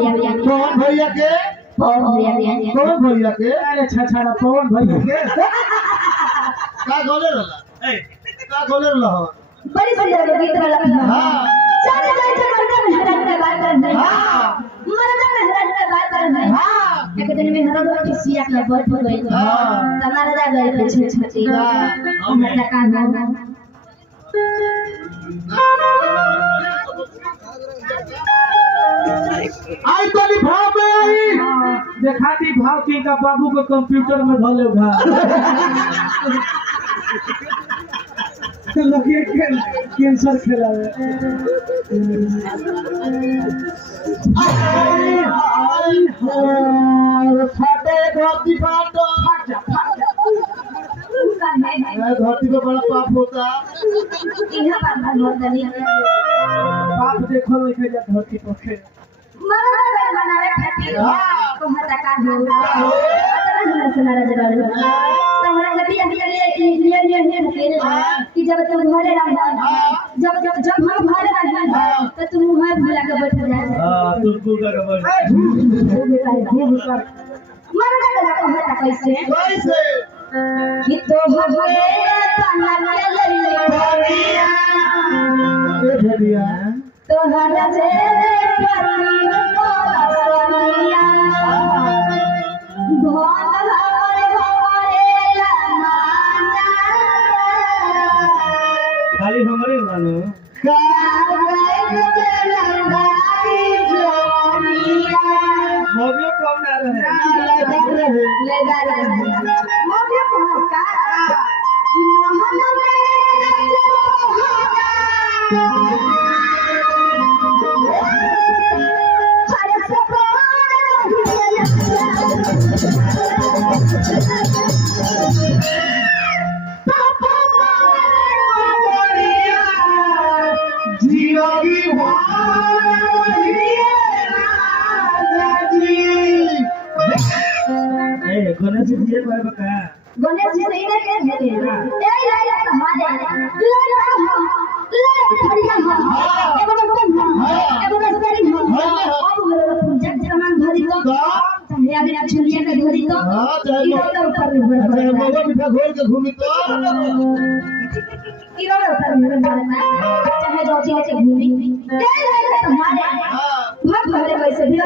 कौन भैया के कौन भैया के अरे छछड़ा कौन भैया के का गोले रहला का गोले रहला बड़ी सुंदर गीत वाला हां चाचा चाचा मर्द मेहरान का बात कर रहे हां मर्द मेहरान का बात कर रहे हां एक दिन में हरा दो किसिया का बहुत हो गई हां तुम्हारा जा गए पीछे छती हां मैं का नाम आई तो भाव में आई देखाती भाव की का बाबू को कंप्यूटर में भले घा लगे कैंसर खेला है फाटे धरती फाटो धरती पे बड़ा पाप होता यहाँ बात होता नहीं बाप देखो लेके जा धरती पर खेल मरदा बनावे खातिर को हटा का हो अतना सुना रहा तोहरा लबिया लिए कि जब तुम घरे रह जब हम घरे रह तो तुम मुंह भुला के बैठ जा हां तू का बैठ मरदा को हटा कैसे कि तो हो गए पाना ले भैया तोहरा से खाली हमारे मानो मोबियो कम ना रहे गणेश जी ये बार बका गणेश जी सही नहीं कहते ए ले हमारे ले खड़िया हो एगो सरी हो अब जब जमान धरी तो चाहे अगर छुलिया के धरी तो इधर ऊपर बाबा मीठा घोल के घूमी तो इधर ऊपर चाहे जो चीज घूमी ले हमारे भाग भरे वैसे भी